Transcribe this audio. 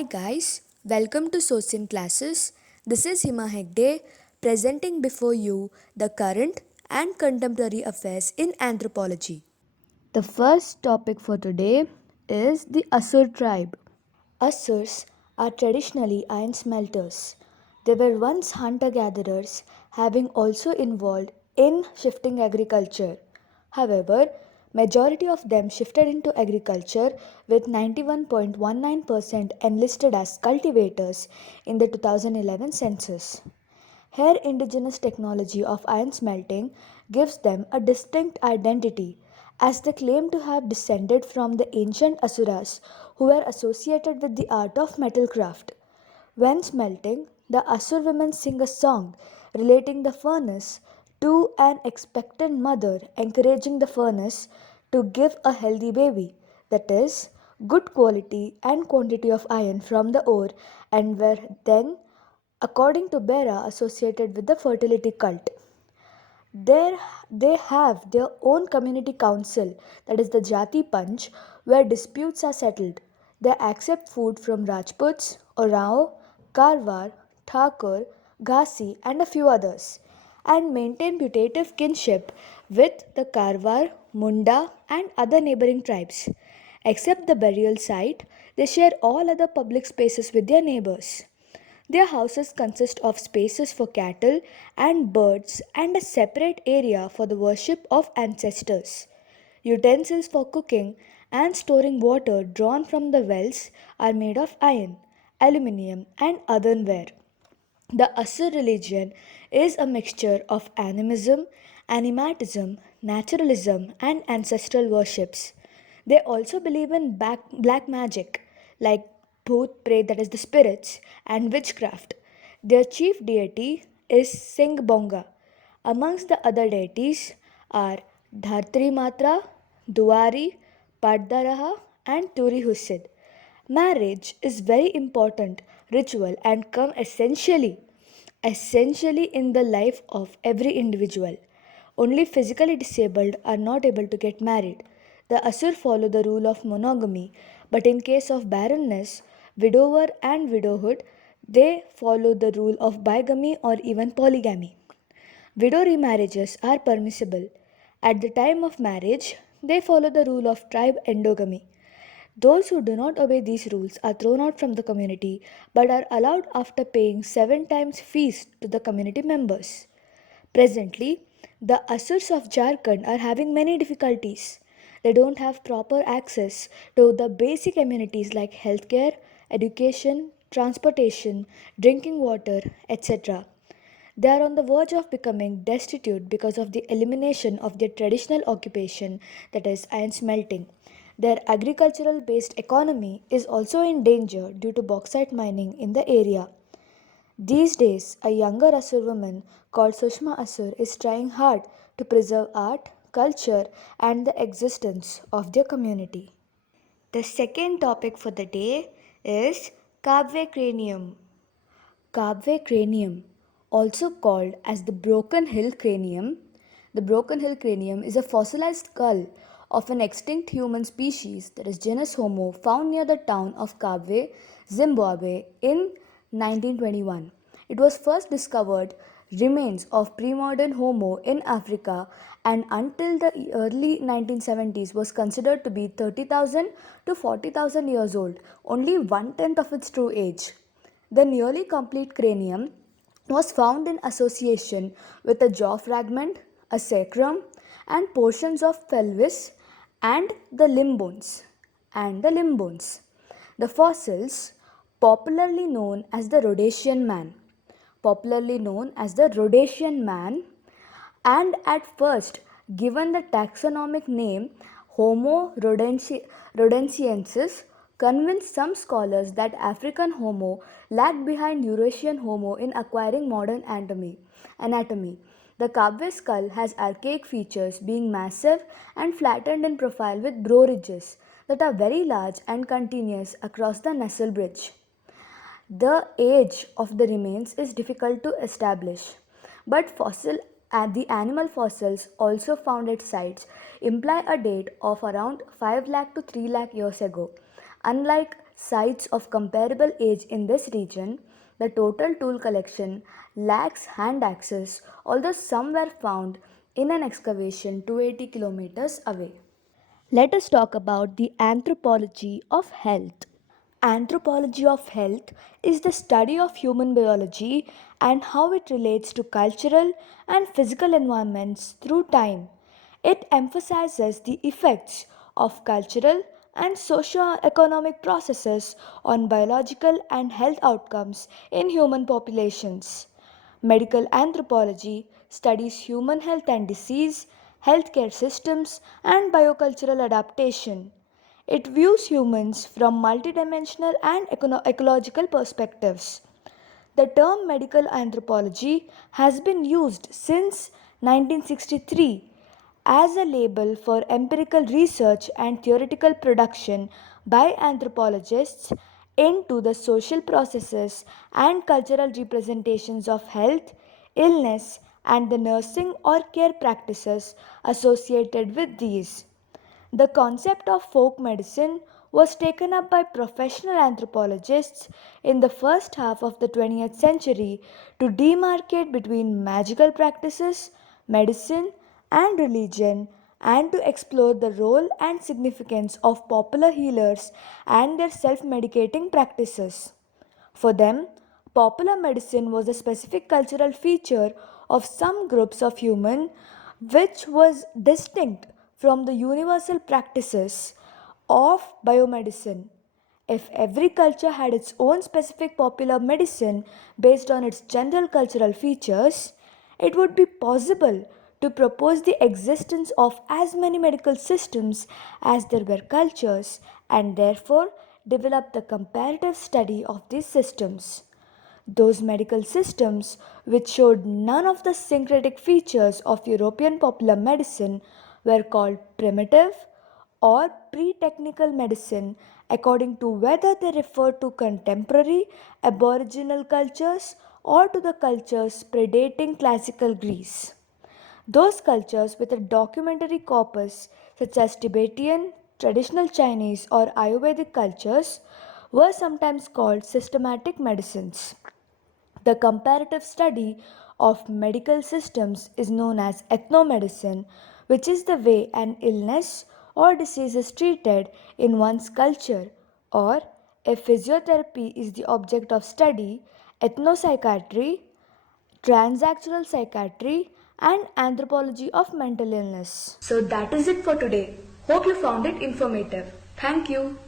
Hi guys, welcome to Sosin classes. This is Hima Hegde presenting before you the current and contemporary affairs in anthropology. The first topic for today is the Asur tribe. Asurs are traditionally iron smelters. They were once hunter gatherers, having also involved in shifting agriculture. However, majority of them shifted into agriculture with 91.19% enlisted as cultivators in the 2011 census. Here, indigenous technology of iron smelting gives them a distinct identity, as they claim to have descended from the ancient Asuras who were associated with the art of metalcraft. When smelting, the Asur women sing a song relating the furnace to an expectant mother, encouraging the furnace to give a healthy baby, that is, good quality and quantity of iron from the ore, and were then, according to Bera, associated with the fertility cult. There they have their own community council, that is the Jati Panch, where disputes are settled. They accept food from Rajputs, Orao, Karwar, Thakur, Ghasi, and a few others, and maintain putative kinship with the Karwar, Munda, and other neighboring tribes. Except the burial site, they share all other public spaces with their neighbors. Their houses consist of spaces for cattle and birds and a separate area for the worship of ancestors. Utensils for cooking and storing water drawn from the wells are made of iron, aluminium, and earthenware. The Asur religion is a mixture of animism, animatism, naturalism, and ancestral worships. They also believe in black magic, like bhoot, pret, that is the spirits, and witchcraft. Their chief deity is Singbonga. Amongst the other deities are Dhartri Matra, Duari, Pardaraha, and Turi Husid. Marriage is very important ritual and come essentially in the life of every individual. Only physically disabled are not able to get married. The Asur follow the rule of monogamy, but in case of barrenness, widower and widowhood, they follow the rule of bigamy or even polygamy. Widow remarriages are permissible. At the time of marriage, they follow the rule of tribe endogamy. Those who do not obey these rules are thrown out from the community but are allowed after paying 7 times fees to the community members. Presently, the Asurs of Jharkhand are having many difficulties. They don't have proper access to the basic amenities like healthcare, education, transportation, drinking water, etc. They are on the verge of becoming destitute because of the elimination of their traditional occupation, that is, iron smelting. Their agricultural based economy is also in danger due to bauxite mining in the area. These days, a younger Asur woman called Sushma Asur is trying hard to preserve art, culture, and the existence of their community. The second topic for the day is Kabwe cranium. Kabwe cranium, also called as the broken hill cranium is a fossilized skull of an extinct human species, that is genus Homo, found near the town of Kabwe, Zimbabwe in 1921. It was first discovered remains of pre-modern Homo in Africa and until the early 1970s was considered to be 30,000 to 40,000 years old, only one-tenth of its true age. The nearly complete cranium was found in association with a jaw fragment, a sacrum, and portions of pelvis and the limb bones. The fossils, popularly known as the Rhodesian man, popularly known as the Rhodesian man, and at first given the taxonomic name Homo rhodensiensis, convinced some scholars that African Homo lagged behind Eurasian Homo in acquiring modern anatomy. The Kabwe skull has archaic features, being massive and flattened in profile with brow ridges that are very large and continuous across the nasal bridge. The age of the remains is difficult to establish, but the animal fossils also found at sites imply a date of around 5 lakh to 3 lakh years ago. Unlike sites of comparable age in this region, the total tool collection lacks hand access, although some were found in an excavation 280 kilometers away. Let us talk about the anthropology of health. Anthropology of health is the study of human biology and how it relates to cultural and physical environments through time. It emphasizes the effects of cultural and socio-economic processes on biological and health outcomes in human populations. Medical anthropology studies human health and disease, healthcare systems, and biocultural adaptation. It views humans from multidimensional and ecological perspectives. The term medical anthropology has been used since 1963 as a label for empirical research and theoretical production by anthropologists into the social processes and cultural representations of health, illness, and the nursing or care practices associated with these. The concept of folk medicine was taken up by professional anthropologists in the first half of the 20th century to demarcate between magical practices, medicine, and religion, and to explore the role and significance of popular healers and their self medicating practices. For them, popular medicine was a specific cultural feature of some groups of human which was distinct from the universal practices of biomedicine. If every culture had its own specific popular medicine based on its general cultural features, it would be possible to propose the existence of as many medical systems as there were cultures and therefore develop the comparative study of these systems. Those medical systems which showed none of the syncretic features of European popular medicine were called primitive or pre technical medicine according to whether they refer to contemporary aboriginal cultures or to the cultures predating classical Greece. Those cultures with a documentary corpus, such as Tibetan, traditional Chinese, or Ayurvedic cultures, were sometimes called systematic medicines. The comparative study of medical systems is known as ethnomedicine, which is the way an illness or disease is treated in one's culture, or if physiotherapy is the object of study, ethnopsychiatry, transactional psychiatry, and anthropology of mental illness. So that is it for today. Hope you found it informative. Thank you.